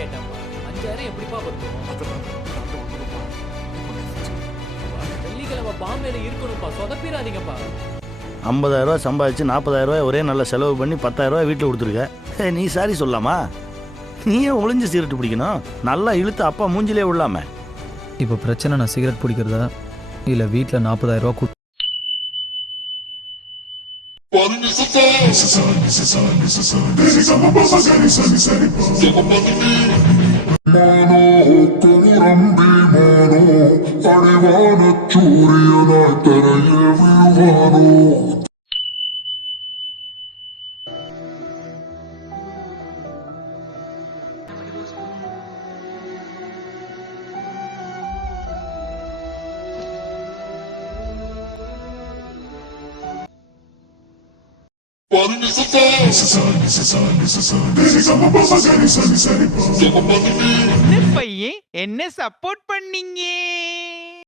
கேட்டேன்ப்பா. 5000 எப்படிப்பா பத்தும்? வெள்ளிக்கிழமை பாம்பேல இருக்கணும்ப்பா, சொதப்பிடாதீங்கப்பா. 50,000 ரூபா சம்பாதிச்சு 40,000 ரூபாய் ஒரே நல்ல செலவு பண்ணி 10,000 ரூபாய் வீட்டில் கொடுத்துருக்க. நீ சாரி சொல்லலாமா? நீயே ஒளிஞ்சு சிகரெட் பிடிக்கணும். நல்லா இழுத்து அப்பா மூஞ்சிலே விடலாமே. இப்போ பிரச்சனை நான் சிகரெட் பிடிக்கிறதா இல்லை வீட்டில் 40,000 ரூபா பையன் என்ன சப்போர்ட் பண்ணீங்க?